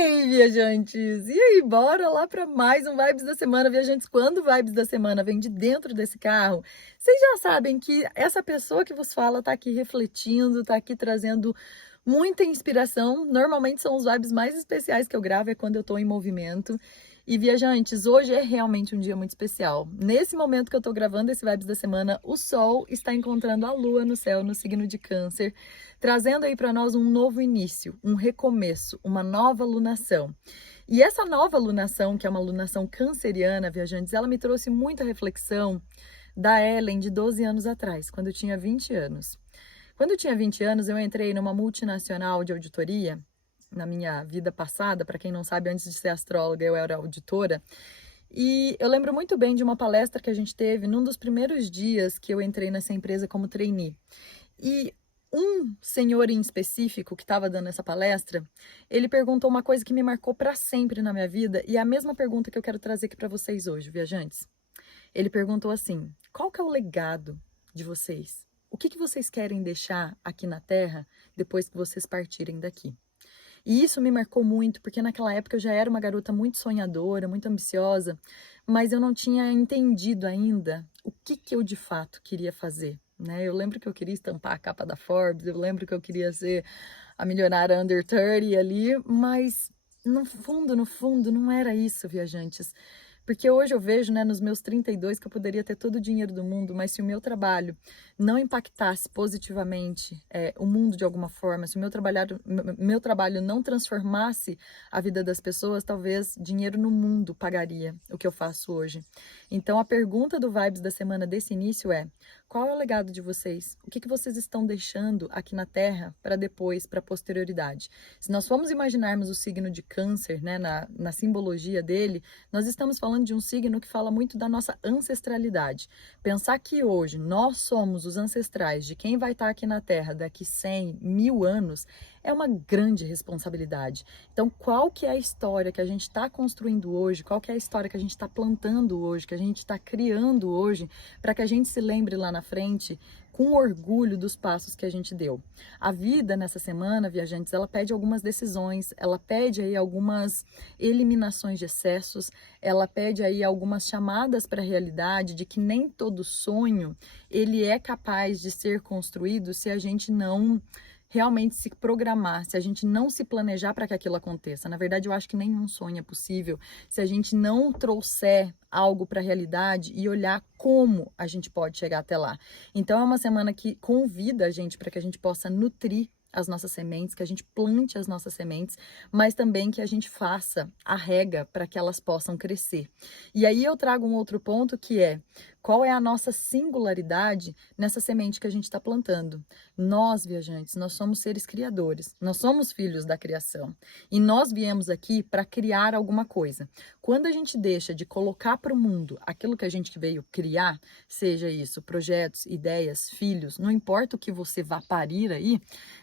Ei, viajantes! E aí, bora lá para mais um Vibes da Semana, viajantes. Quando o Vibes da Semana vem de dentro desse carro, vocês já sabem que essa pessoa que vos fala tá aqui refletindo, tá aqui trazendo muita inspiração. Normalmente são os vibes mais especiais que eu gravo, é quando eu tô em movimento. E viajantes, hoje é realmente um dia muito especial. Nesse momento que eu tô gravando esse Vibes da Semana, o Sol está encontrando a Lua no céu, no signo de Câncer, trazendo aí para nós um novo início, um recomeço, uma nova lunação. E essa nova lunação, que é uma lunação canceriana, viajantes, ela me trouxe muita reflexão da Ellen de 12 anos atrás, quando eu tinha 20 anos. Quando eu tinha 20 anos, eu entrei numa multinacional de auditoria. Na minha vida passada, para quem não sabe, antes de ser astróloga, eu era auditora. E eu lembro muito bem de uma palestra que a gente teve num dos primeiros dias que eu entrei nessa empresa como trainee. E um senhor em específico que estava dando essa palestra, ele perguntou uma coisa que me marcou para sempre na minha vida, e é a mesma pergunta que eu quero trazer aqui para vocês hoje, viajantes. Ele perguntou assim: qual que é o legado de vocês? O que vocês querem deixar aqui na Terra depois que vocês partirem daqui? E isso me marcou muito, porque naquela época eu já era uma garota muito sonhadora, muito ambiciosa, mas eu não tinha entendido ainda o que eu de fato queria fazer, né? Eu lembro que eu queria estampar a capa da Forbes, eu lembro que eu queria ser a milionária under 30 ali, mas no fundo, não era isso, viajantes. Porque hoje eu vejo, né, nos meus 32 que eu poderia ter todo o dinheiro do mundo, mas se o meu trabalho não impactasse positivamente o mundo de alguma forma, se o meu trabalho não transformasse a vida das pessoas, talvez dinheiro no mundo pagaria o que eu faço hoje. Então a pergunta do Vibes da semana desse início é: qual é o legado de vocês? O que vocês estão deixando aqui na Terra para depois, para a posterioridade? Se nós formos imaginarmos o signo de Câncer, né, na simbologia dele, nós estamos falando de um signo que fala muito da nossa ancestralidade. Pensar que hoje nós somos os ancestrais de quem vai estar aqui na Terra daqui 100, 1000 anos é uma grande responsabilidade. Então, qual que é a história que a gente está construindo hoje? Qual que é a história que a gente está plantando hoje, que a gente está criando hoje, para que a gente se lembre lá na frente com orgulho dos passos que a gente deu. A vida nessa semana, viajantes, ela pede algumas decisões, ela pede aí algumas eliminações de excessos, ela pede aí algumas chamadas para a realidade de que nem todo sonho ele é capaz de ser construído se a gente não realmente se programar, se a gente não se planejar para que aquilo aconteça. Na verdade, eu acho que nenhum sonho é possível se a gente não trouxer algo para a realidade e olhar como a gente pode chegar até lá. Então, é uma semana que convida a gente para que a gente possa nutrir as nossas sementes, que a gente plante as nossas sementes, mas também que a gente faça a rega para que elas possam crescer. E aí eu trago um outro ponto que é: qual é a nossa singularidade nessa semente que a gente está plantando? Nós, viajantes, nós somos seres criadores, nós somos filhos da criação e nós viemos aqui para criar alguma coisa. Quando a gente deixa de colocar para o mundo aquilo que a gente veio criar, seja isso projetos, ideias, filhos, não importa o que você vá parir aí,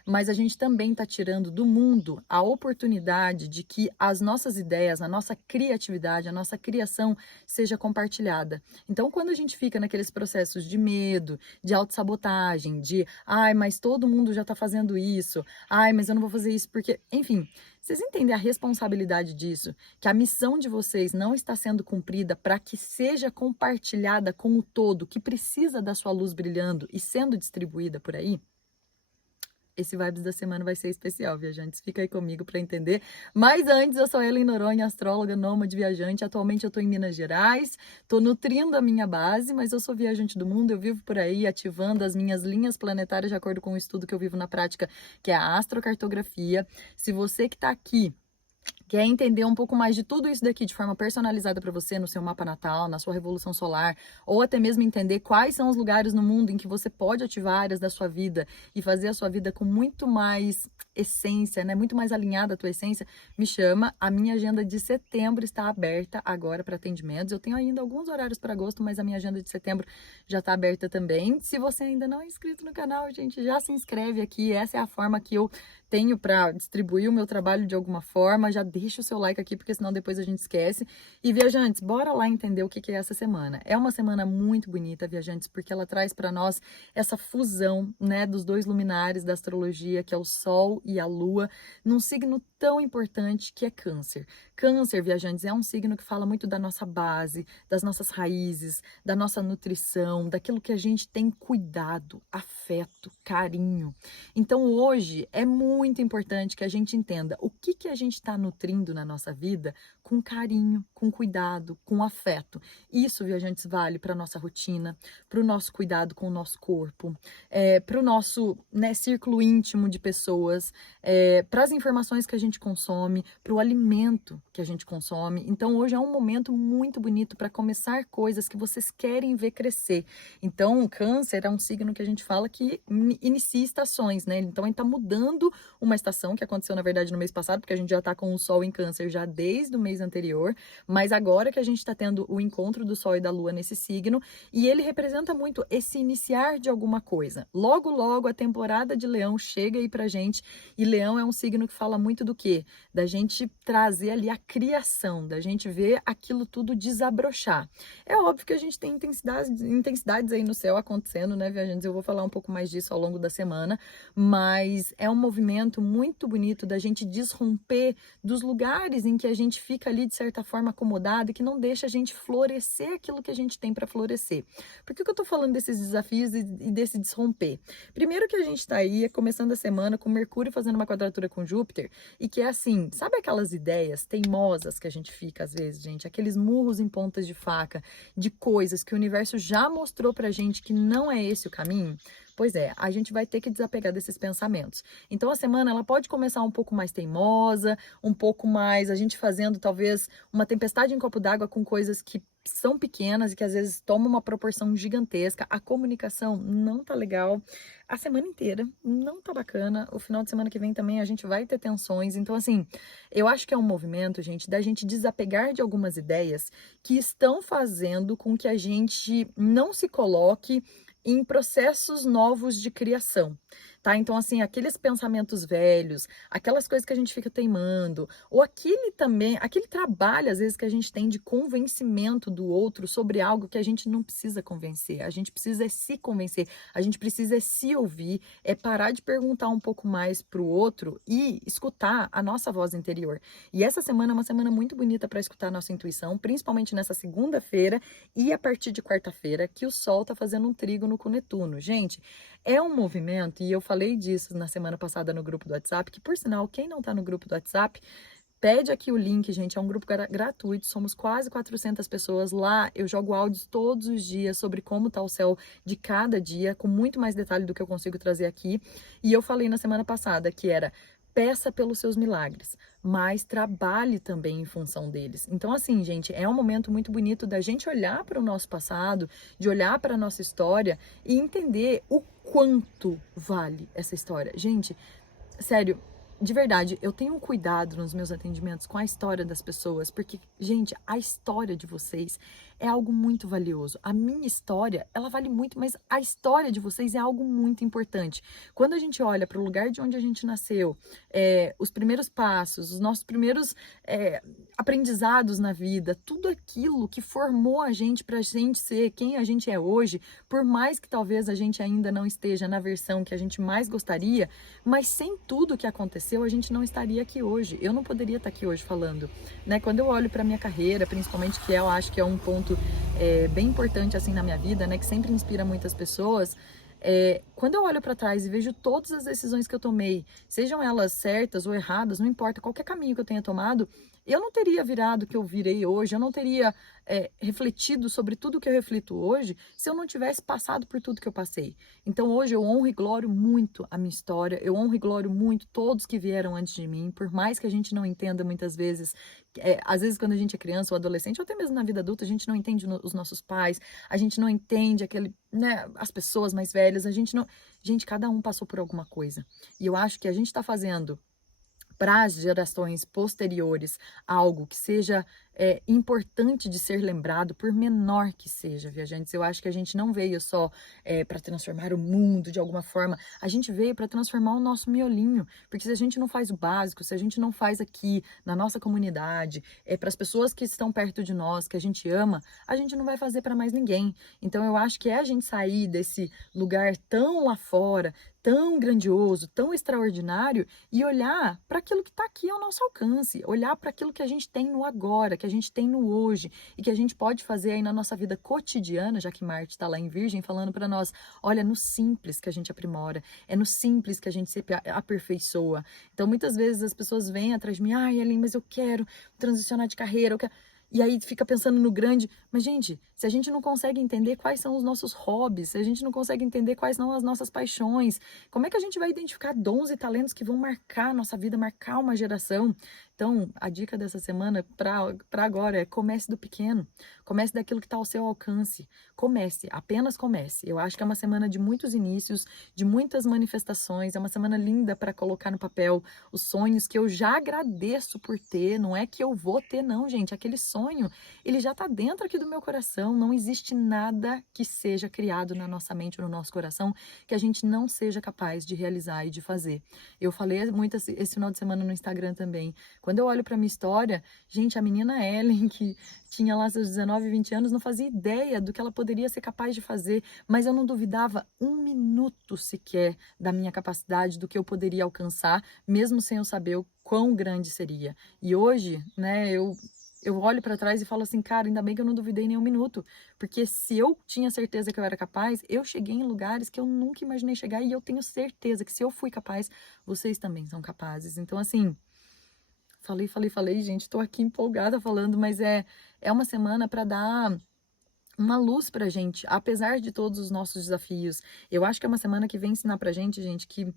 mas a gente também está tirando do mundo a oportunidade de que as nossas ideias, a nossa criatividade, a nossa criação seja compartilhada. Então, quando a gente fica naqueles processos de medo, de autossabotagem, de ai, mas todo mundo já está fazendo isso, ai, mas eu não vou fazer isso porque, enfim, vocês entendem a responsabilidade disso? Que a missão de vocês não está sendo cumprida para que seja compartilhada com o todo, que precisa da sua luz brilhando e sendo distribuída por aí? Esse Vibes da semana vai ser especial, viajantes. Fica aí comigo para entender. Mas antes, eu sou Ellen Noronha, astróloga, nômade, viajante. Atualmente eu estou em Minas Gerais, estou nutrindo a minha base, mas eu sou viajante do mundo, eu vivo por aí ativando as minhas linhas planetárias de acordo com o estudo que eu vivo na prática, que é a astrocartografia. Se você que está aqui quer entender um pouco mais de tudo isso daqui de forma personalizada para você no seu mapa natal, na sua revolução solar, ou até mesmo entender quais são os lugares no mundo em que você pode ativar áreas da sua vida e fazer a sua vida com muito mais essência, né? Muito mais alinhada à tua essência, me chama. A minha agenda de setembro está aberta agora para atendimentos. Eu tenho ainda alguns horários para agosto, mas a minha agenda de setembro já está aberta também. Se você ainda não é inscrito no canal, gente, já se inscreve aqui. Essa é a forma que eu tenho para distribuir o meu trabalho de alguma forma. Já deixa o seu like aqui, porque senão depois a gente esquece. E viajantes, bora lá entender o que é essa semana. É uma semana muito bonita, viajantes, porque ela traz para nós essa fusão, né, dos dois luminares da astrologia, que é o Sol e a Lua, num signo tão importante que é Câncer. Câncer, viajantes, é um signo que fala muito da nossa base, das nossas raízes, da nossa nutrição, daquilo que a gente tem cuidado, afeto, carinho. Então hoje é muito importante que a gente entenda o que a gente está nutrindo na nossa vida com carinho, com cuidado, com afeto. Isso, viajantes, vale para a nossa rotina, para o nosso cuidado com o nosso corpo, para o nosso, né, círculo íntimo de pessoas, para as informações que a gente consome, para o alimento que a gente consome. Então hoje é um momento muito bonito para começar coisas que vocês querem ver crescer. Então o Câncer é um signo que a gente fala que inicia estações, né? Então ele está mudando uma estação que aconteceu na verdade no mês passado, porque a gente já está com o Sol em Câncer já desde o mês anterior, mas agora que a gente está tendo o encontro do Sol e da Lua nesse signo, e ele representa muito esse iniciar de alguma coisa. Logo, logo a temporada de Leão chega aí pra gente, e Leão é um signo que fala muito do quê? Da gente trazer ali a criação, da gente ver aquilo tudo desabrochar. É óbvio que a gente tem intensidades aí no céu acontecendo, né, viajantes? Eu vou falar um pouco mais disso ao longo da semana, mas é um movimento muito bonito da gente desromper dos lugares em que a gente fica ali, de certa forma, acomodado e que não deixa a gente florescer aquilo que a gente tem para florescer. Por que eu tô falando desses desafios e desse desromper? Primeiro que a gente tá aí, começando a semana com Mercúrio fazendo uma quadratura com Júpiter, e que é assim, sabe aquelas ideias teimosas que a gente fica às vezes, gente? Aqueles murros em pontas de faca, de coisas que o universo já mostrou pra gente que não é esse o caminho? Pois é, a gente vai ter que desapegar desses pensamentos. Então a semana ela pode começar um pouco mais teimosa, um pouco mais a gente fazendo talvez uma tempestade em copo d'água com coisas que são pequenas e que às vezes tomam uma proporção gigantesca. A comunicação não tá legal. A semana inteira não tá bacana. O final de semana que vem também a gente vai ter tensões. Então assim, eu acho que é um movimento, gente, da gente desapegar de algumas ideias que estão fazendo com que a gente não se coloque em processos novos de criação, tá? Então, assim, aqueles pensamentos velhos, aquelas coisas que a gente fica teimando, ou aquele trabalho, às vezes, que a gente tem de convencimento do outro sobre algo que a gente não precisa convencer, a gente precisa se convencer, a gente precisa se ouvir, parar de perguntar um pouco mais pro outro e escutar a nossa voz interior. E essa semana é uma semana muito bonita para escutar a nossa intuição, principalmente nessa segunda-feira e a partir de quarta-feira, que o Sol tá fazendo um trígono com Netuno. Gente, é um movimento, e eu falei disso na semana passada no grupo do WhatsApp, que por sinal, quem não tá no grupo do WhatsApp, pede aqui o link, gente, é um grupo gratuito, somos quase 400 pessoas lá, eu jogo áudios todos os dias sobre como tá o céu de cada dia, com muito mais detalhe do que eu consigo trazer aqui, e eu falei na semana passada que era: peça pelos seus milagres, mas trabalhe também em função deles. Então, assim, gente, é um momento muito bonito da gente olhar para o nosso passado, de olhar para a nossa história e entender o quanto vale essa história. Gente, sério, de verdade, eu tenho um cuidado nos meus atendimentos com a história das pessoas, porque, gente, a história de vocês é algo muito valioso. A minha história, ela vale muito, mas a história de vocês é algo muito importante. Quando a gente olha para o lugar de onde a gente nasceu, os primeiros passos, os nossos primeiros aprendizados na vida, tudo aquilo que formou a gente para a gente ser quem a gente é hoje, por mais que talvez a gente ainda não esteja na versão que a gente mais gostaria, mas sem tudo que aconteceu, a gente não estaria aqui hoje. Eu não poderia estar aqui hoje falando, né? Quando eu olho para minha carreira, principalmente, que eu acho que é um ponto bem importante assim na minha vida, né? Que sempre inspira muitas pessoas. Quando eu olho para trás e vejo todas as decisões que eu tomei, sejam elas certas ou erradas, não importa, qualquer caminho que eu tenha tomado, eu não teria virado o que eu virei hoje, eu não teria refletido sobre tudo que eu reflito hoje se eu não tivesse passado por tudo que eu passei. Então hoje eu honro e glório muito a minha história, eu honro e glório muito todos que vieram antes de mim, por mais que a gente não entenda muitas vezes, às vezes quando a gente é criança ou adolescente, ou até mesmo na vida adulta, a gente não entende os nossos pais, a gente não entende né, as pessoas mais velhas, a gente não... Gente, cada um passou por alguma coisa. E eu acho que a gente está fazendo para as gerações posteriores algo que seja importante de ser lembrado, por menor que seja, viajantes. Eu acho que a gente não veio só para transformar o mundo de alguma forma, a gente veio para transformar o nosso miolinho, porque se a gente não faz o básico, se a gente não faz aqui na nossa comunidade, para as pessoas que estão perto de nós, que a gente ama, a gente não vai fazer para mais ninguém. Então eu acho que é a gente sair desse lugar tão lá fora, tão grandioso, tão extraordinário e olhar para aquilo que está aqui ao nosso alcance, olhar para aquilo que a gente tem no agora, que a gente tem no hoje e que a gente pode fazer aí na nossa vida cotidiana, já que Marte está lá em Virgem falando para nós, olha, no simples que a gente aprimora, é no simples que a gente se aperfeiçoa. Então muitas vezes as pessoas vêm atrás de mim, ai, Ellen, mas eu quero transicionar de carreira, eu quero... E aí fica pensando no grande, mas gente, se a gente não consegue entender quais são os nossos hobbies, se a gente não consegue entender quais são as nossas paixões, como é que a gente vai identificar dons e talentos que vão marcar a nossa vida, marcar uma geração? Então, a dica dessa semana para agora é comece do pequeno, comece daquilo que está ao seu alcance, comece, apenas comece. Eu acho que é uma semana de muitos inícios, de muitas manifestações, é uma semana linda para colocar no papel os sonhos que eu já agradeço por ter, não é que eu vou ter não, gente, aquele sonho, ele já está dentro aqui do meu coração, não existe nada que seja criado na nossa mente ou no nosso coração que a gente não seja capaz de realizar e de fazer. Eu falei muito esse final de semana no Instagram também. Quando eu olho para minha história, gente, a menina Ellen, que tinha lá seus 19, 20 anos, não fazia ideia do que ela poderia ser capaz de fazer, mas eu não duvidava um minuto sequer da minha capacidade, do que eu poderia alcançar, mesmo sem eu saber o quão grande seria. E hoje, né, eu olho para trás e falo assim, cara, ainda bem que eu não duvidei nem um minuto, porque se eu tinha certeza que eu era capaz, eu cheguei em lugares que eu nunca imaginei chegar e eu tenho certeza que se eu fui capaz, vocês também são capazes. Então, assim, falei, gente, tô aqui empolgada falando, mas é uma semana para dar uma luz pra gente, apesar de todos os nossos desafios. Eu acho que é uma semana que vem ensinar pra gente, que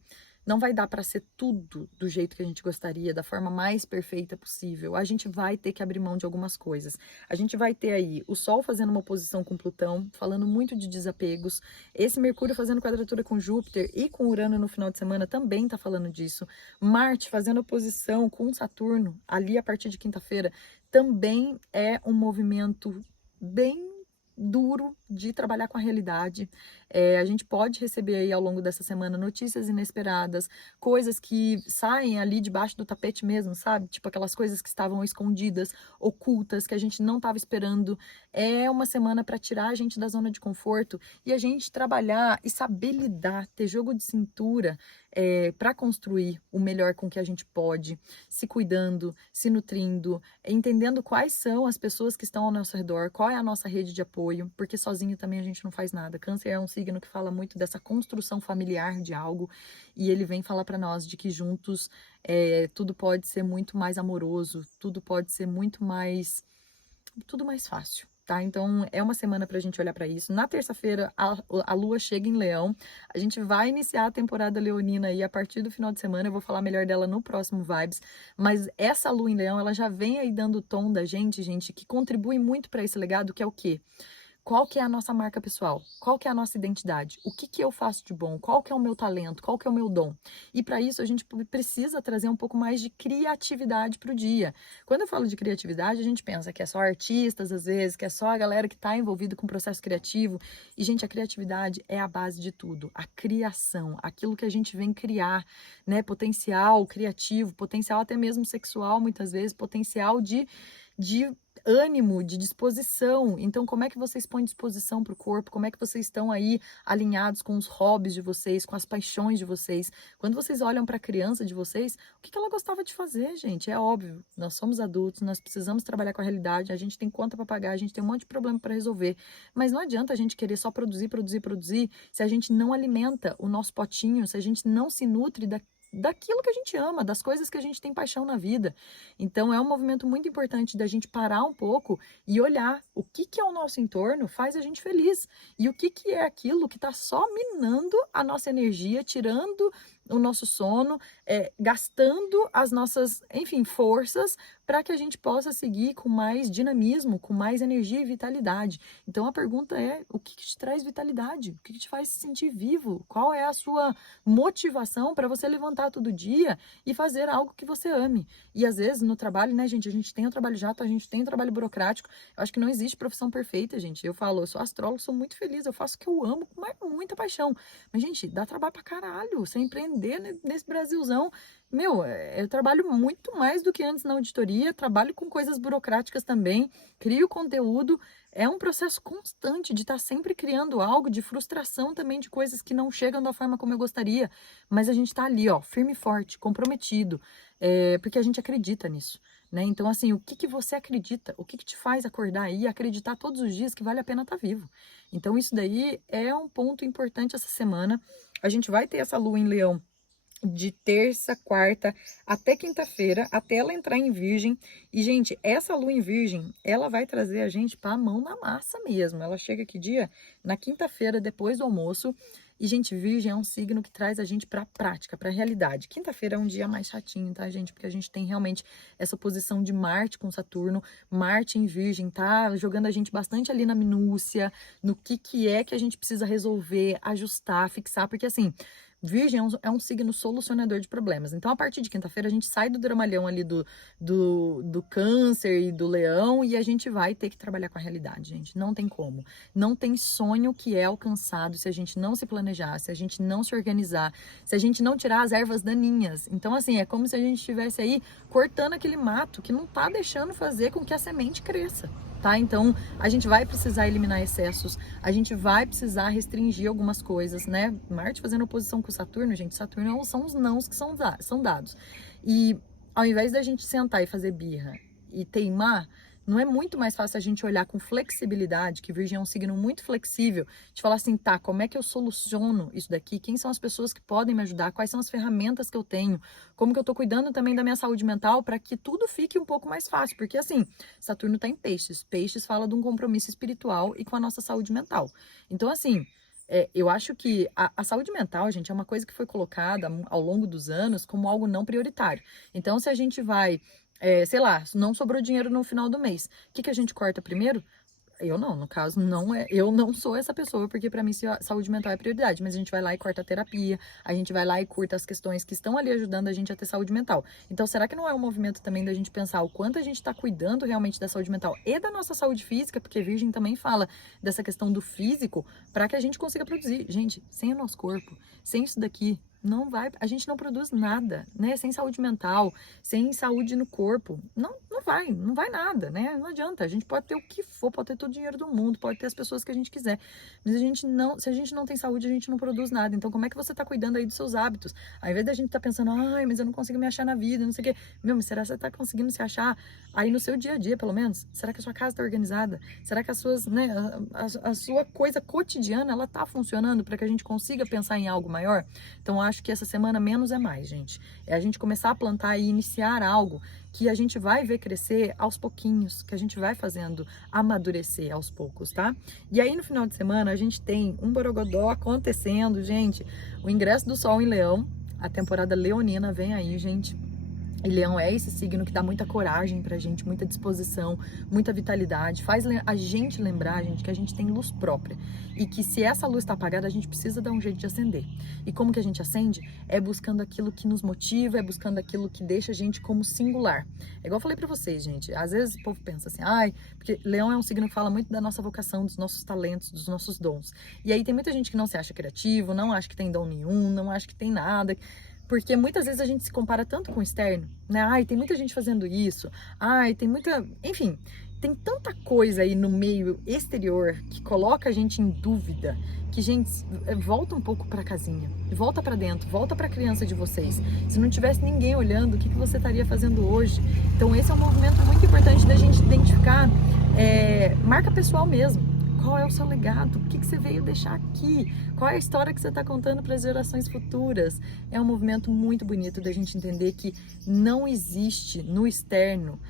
não vai dar para ser tudo do jeito que a gente gostaria, da forma mais perfeita possível. A gente vai ter que abrir mão de algumas coisas. A gente vai ter aí o Sol fazendo uma oposição com Plutão, falando muito de desapegos. Esse Mercúrio fazendo quadratura com Júpiter e com Urano no final de semana também tá falando disso. Marte fazendo oposição com Saturno ali a partir de quinta-feira também é um movimento bem duro de trabalhar com a realidade. A gente pode receber aí ao longo dessa semana notícias inesperadas, coisas que saem ali debaixo do tapete mesmo, sabe? Tipo aquelas coisas que estavam escondidas, ocultas, que a gente não estava esperando. É uma semana para tirar a gente da zona de conforto e a gente trabalhar e saber lidar, ter jogo de cintura para construir o melhor com que a gente pode, se cuidando, se nutrindo, entendendo quais são as pessoas que estão ao nosso redor, qual é a nossa rede de apoio, porque sozinho também a gente não faz nada. Câncer é um signo que fala muito dessa construção familiar de algo e ele vem falar para nós de que juntos tudo pode ser muito mais amoroso, tudo pode ser tudo mais fácil. Tá? Então, é uma semana para a gente olhar para isso. Na terça-feira, a Lua chega em Leão. A gente vai iniciar a temporada leonina aí a partir do final de semana. Eu vou falar melhor dela no próximo Vibes. Mas essa Lua em Leão, ela já vem aí dando o tom da gente, que contribui muito para esse legado, que é o quê? Qual que é a nossa marca pessoal? Qual que é a nossa identidade? O que que eu faço de bom? Qual que é o meu talento? Qual que é o meu dom? E para isso a gente precisa trazer um pouco mais de criatividade para o dia. Quando eu falo de criatividade, a gente pensa que é só artistas, às vezes, que é só a galera que está envolvida com o processo criativo. E, gente, a criatividade é a base de tudo. A criação, aquilo que a gente vem criar, né? Potencial criativo, potencial até mesmo sexual, muitas vezes, potencial de ânimo, de disposição. Então, como é que vocês põem disposição para o corpo? Como é que vocês estão aí alinhados com os hobbies de vocês, com as paixões de vocês? Quando vocês olham para a criança de vocês, o que ela gostava de fazer, gente? É óbvio, nós somos adultos, nós precisamos trabalhar com a realidade, a gente tem conta para pagar, a gente tem um monte de problema para resolver. Mas não adianta a gente querer só produzir, se a gente não alimenta o nosso potinho, se a gente não se nutre daquilo que a gente ama, das coisas que a gente tem paixão na vida. Então é um movimento muito importante da gente parar um pouco e olhar o que que é o nosso entorno faz a gente feliz e o que que é aquilo que está só minando a nossa energia, tirando o nosso sono, gastando as nossas, enfim, forças para que a gente possa seguir com mais dinamismo, com mais energia e vitalidade. Então a pergunta é: o que te traz vitalidade? O que te faz se sentir vivo? Qual é a sua motivação para você levantar todo dia e fazer algo que você ame? E às vezes no trabalho, né, gente, a gente tem o trabalho chato, a gente tem o trabalho burocrático. Eu acho que não existe profissão perfeita, gente. Eu falo, eu sou astrólogo, sou muito feliz, eu faço o que eu amo com muita paixão. Mas, gente, dá trabalho pra caralho. Você empreender nesse Brasilzão, meu, eu trabalho muito mais do que antes na auditoria, trabalho com coisas burocráticas também, crio conteúdo, é um processo constante de estar sempre criando algo, de frustração também de coisas que não chegam da forma como eu gostaria, mas a gente tá ali, ó, firme e forte, comprometido, porque a gente acredita nisso, né? Então, assim, o que que você acredita? O que que te faz acordar aí e acreditar todos os dias que vale a pena estar vivo? Então, isso daí é um ponto importante essa semana. A gente vai ter essa lua em Leão de terça, quarta até quinta-feira, até ela entrar em Virgem. E, gente, essa lua em Virgem, ela vai trazer a gente para a mão na massa mesmo. Ela chega que dia? Na quinta-feira, depois do almoço. E, gente, Virgem é um signo que traz a gente para a prática, para a realidade. Quinta-feira é um dia mais chatinho, tá, gente? Porque a gente tem realmente essa posição de Marte com Saturno. Marte em Virgem tá jogando a gente bastante ali na minúcia, no que é que a gente precisa resolver, ajustar, fixar. Porque, assim, Virgem é um signo solucionador de problemas. Então, a partir de quinta-feira, a gente sai do dramalhão ali do Câncer e do Leão e a gente vai ter que trabalhar com a realidade, gente. Não tem como. Não tem sonho que é alcançado se a gente não se planejar, se a gente não se organizar, se a gente não tirar as ervas daninhas. Então, assim, é como se a gente estivesse aí cortando aquele mato que não tá deixando fazer com que a semente cresça. Tá? Então, a gente vai precisar eliminar excessos, a gente vai precisar restringir algumas coisas, né? Marte fazendo oposição com Saturno, gente, Saturno são os nãos que são dados. E ao invés da gente sentar e fazer birra e teimar, não é muito mais fácil a gente olhar com flexibilidade, que Virgem é um signo muito flexível, de falar assim, tá, como é que eu soluciono isso daqui? Quem são as pessoas que podem me ajudar? Quais são as ferramentas que eu tenho? Como que eu tô cuidando também da minha saúde mental para que tudo fique um pouco mais fácil? Porque assim, Saturno tá em Peixes. Peixes fala de um compromisso espiritual e com a nossa saúde mental. Então, assim, eu acho que a saúde mental, gente, é uma coisa que foi colocada ao longo dos anos como algo não prioritário. Então, se a gente vai sei lá, não sobrou dinheiro no final do mês. O que que a gente corta primeiro? Eu não, no caso, não é, eu não sou essa pessoa, porque para mim saúde mental é prioridade, mas a gente vai lá e corta a terapia, a gente vai lá e curta as questões que estão ali ajudando a gente a ter saúde mental. Então, será que não é um movimento também da gente pensar o quanto a gente está cuidando realmente da saúde mental e da nossa saúde física, porque Virgem também fala dessa questão do físico, para que a gente consiga produzir. Gente, sem o nosso corpo, sem isso daqui, não vai, a gente não produz nada, né? Sem saúde mental, sem saúde no corpo, não vai nada, né? Não adianta. A gente pode ter o que for, pode ter todo o dinheiro do mundo, pode ter as pessoas que a gente quiser, mas se a gente não tem saúde, a gente não produz nada. Então, como é que você tá cuidando aí dos seus hábitos? Ao invés da gente tá pensando, ai, mas eu não consigo me achar na vida, não sei o quê. Meu, mas será que você tá conseguindo se achar aí no seu dia a dia, pelo menos? Será que a sua casa tá organizada? Será que as suas, né, a sua coisa cotidiana, ela tá funcionando para que a gente consiga pensar em algo maior? Então, acho que essa semana menos é mais, gente. É a gente começar a plantar e iniciar algo que a gente vai ver crescer aos pouquinhos, que a gente vai fazendo amadurecer aos poucos, tá? E aí, no final de semana, a gente tem um borogodó acontecendo, gente. O ingresso do Sol em Leão, a temporada leonina vem aí, gente. E Leão é esse signo que dá muita coragem pra gente, muita disposição, muita vitalidade, faz a gente lembrar, gente, que a gente tem luz própria e que se essa luz está apagada, a gente precisa dar um jeito de acender. E como que a gente acende? É buscando aquilo que nos motiva, é buscando aquilo que deixa a gente como singular. É igual eu falei pra vocês, gente, às vezes o povo pensa assim, ai, porque Leão é um signo que fala muito da nossa vocação, dos nossos talentos, dos nossos dons. E aí tem muita gente que não se acha criativo, não acha que tem dom nenhum, não acha que tem nada. Porque muitas vezes a gente se compara tanto com o externo, né? Ai, tem muita gente fazendo isso. Ai, tem muita... Enfim, tem tanta coisa aí no meio exterior que coloca a gente em dúvida, que, gente, volta um pouco pra casinha. Volta pra dentro, volta pra criança de vocês. Se não tivesse ninguém olhando, o que você estaria fazendo hoje? Então, esse é um movimento muito importante da gente identificar marca pessoal mesmo. Qual é o seu legado? O que você veio deixar aqui? Qual é a história que você está contando para as gerações futuras? É um movimento muito bonito da gente entender que não existe no externo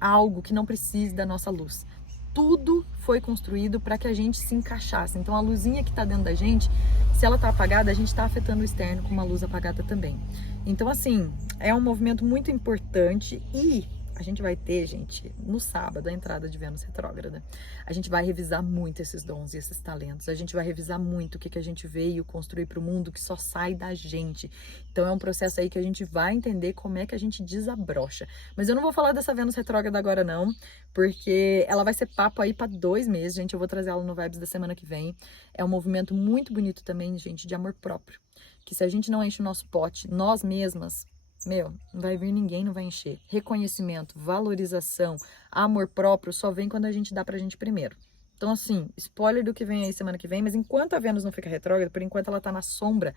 algo que não precise da nossa luz. Tudo foi construído para que a gente se encaixasse. Então a luzinha que está dentro da gente, se ela está apagada, a gente está afetando o externo com uma luz apagada também. Então assim, é um movimento muito importante e a A gente vai ter, gente, no sábado, a entrada de Vênus retrógrada. A gente vai revisar muito esses dons e esses talentos. A gente vai revisar muito o que a gente veio construir para o mundo que só sai da gente. Então é um processo aí que a gente vai entender como é que a gente desabrocha. Mas eu não vou falar dessa Vênus retrógrada agora não, porque ela vai ser papo aí para 2 meses, gente. Eu vou trazer ela no Vibes da semana que vem. É um movimento muito bonito também, gente, de amor próprio. Que se a gente não enche o nosso pote, nós mesmas, meu, não vai vir ninguém, não vai encher. Reconhecimento, valorização, amor próprio só vem quando a gente dá pra gente primeiro. Então, assim, spoiler do que vem aí semana que vem, mas enquanto a Vênus não fica retrógrada, por enquanto ela tá na sombra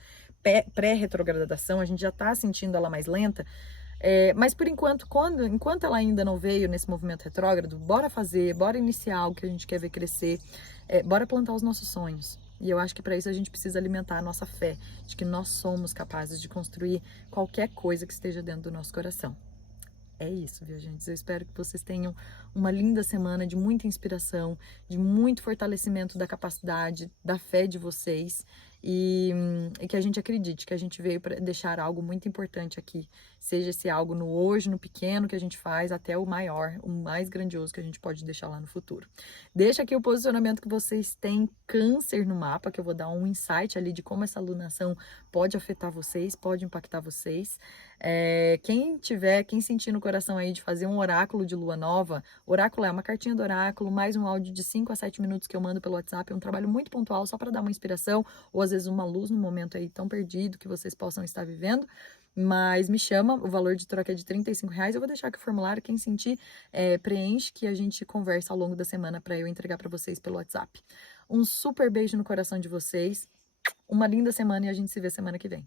pré-retrogradação, a gente já tá sentindo ela mais lenta. Mas por enquanto, enquanto ela ainda não veio nesse movimento retrógrado, bora fazer, bora iniciar algo que a gente quer ver crescer, bora plantar os nossos sonhos. E eu acho que para isso a gente precisa alimentar a nossa fé, de que nós somos capazes de construir qualquer coisa que esteja dentro do nosso coração. É isso, viajantes. Eu espero que vocês tenham uma linda semana de muita inspiração, de muito fortalecimento da capacidade, da fé de vocês e que a gente acredite que a gente veio para deixar algo muito importante aqui. Seja esse algo no hoje, no pequeno que a gente faz, até o maior, o mais grandioso que a gente pode deixar lá no futuro. Deixa aqui o posicionamento que vocês têm Câncer no mapa, que eu vou dar um insight ali de como essa alunação pode afetar vocês, pode impactar vocês. Quem sentir no coração aí de fazer um oráculo de lua nova, oráculo é uma cartinha do oráculo, mais um áudio de 5 a 7 minutos que eu mando pelo WhatsApp, é um trabalho muito pontual, só para dar uma inspiração, ou às vezes uma luz no momento aí tão perdido que vocês possam estar vivendo. Mas me chama, o valor de troca é de R$ 35. Eu vou deixar aqui o formulário, quem sentir, preenche, que a gente conversa ao longo da semana para eu entregar para vocês pelo WhatsApp. Um super beijo no coração de vocês, uma linda semana e a gente se vê semana que vem.